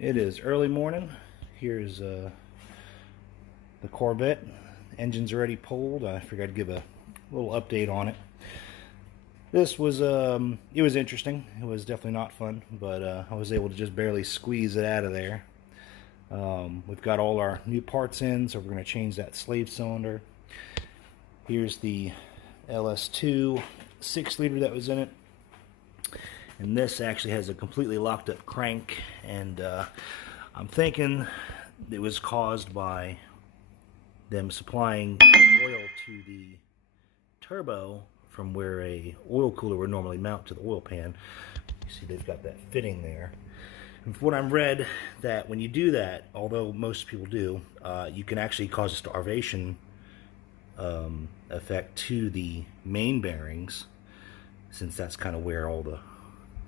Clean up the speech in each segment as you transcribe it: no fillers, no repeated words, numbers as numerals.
It is early morning. Here's the Corvette. Engine's already pulled. I figured I'd give a little update on it. This was it was interesting. It was definitely not fun, but I was able to just barely squeeze it out of there. We've got all our new parts in, so we're going to change that slave cylinder. Here's the LS2 6-liter that was in it. And this actually has a completely locked up crank, and I'm thinking it was caused by them supplying oil to the turbo from where a oil cooler would normally mount to the oil pan. You see they've got that fitting there. And from what I've read, that when you do that, although most people do, you can actually cause a starvation effect to the main bearings, since that's kind of where all the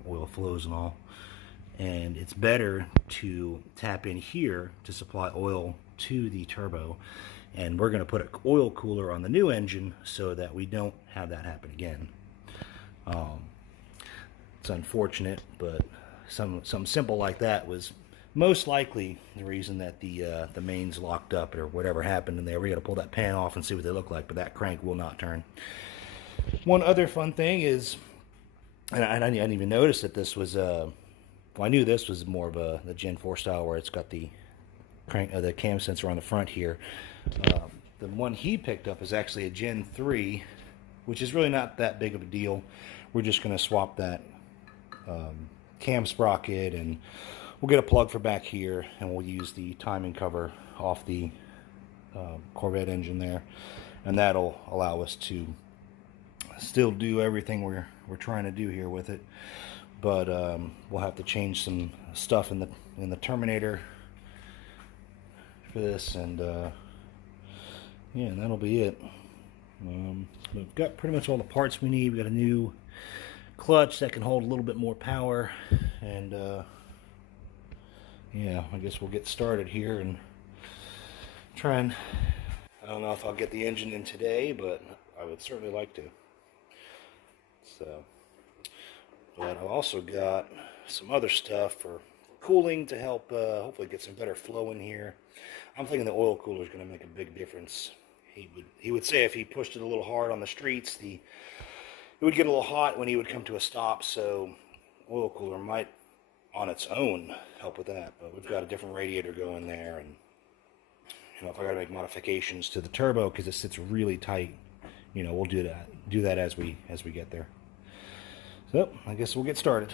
oil flows and all. And it's better to tap in here to supply oil to the turbo. And we're going to put an oil cooler on the new engine so that we don't have that happen again. It's unfortunate, but something simple like that was most likely the reason that the main's locked up or whatever happened in there. We got to pull that pan off and see what they look like, but that crank will not turn. One other fun thing is, and I didn't even notice that this was well, I knew this was more of the Gen 4 style, where it's got the the cam sensor on the front here. The one he picked up is actually a Gen 3, which is really not that big of a deal. We're just going to swap that cam sprocket, and we'll get a plug for back here, and we'll use the timing cover off the Corvette engine there, and that'll allow us to still do everything we're trying to do here with it. But we'll have to change some stuff in the Terminator for this, and yeah, and that'll be it. We've got pretty much all the parts we need. We got a new clutch that can hold a little bit more power, and yeah, I guess we'll get started here and try and, I don't know if I'll get the engine in today, but I would certainly like to. So, but I've also got some other stuff for cooling to help hopefully get some better flow in here. I'm thinking the oil cooler is going to make a big difference. He would say if he pushed it a little hard on the streets, it would get a little hot when he would come to a stop. So oil cooler might on its own help with that. But we've got a different radiator going there, and you know, if I got to make modifications to the turbo because it sits really tight, you know, we'll do that as we get there. So I guess we'll get started.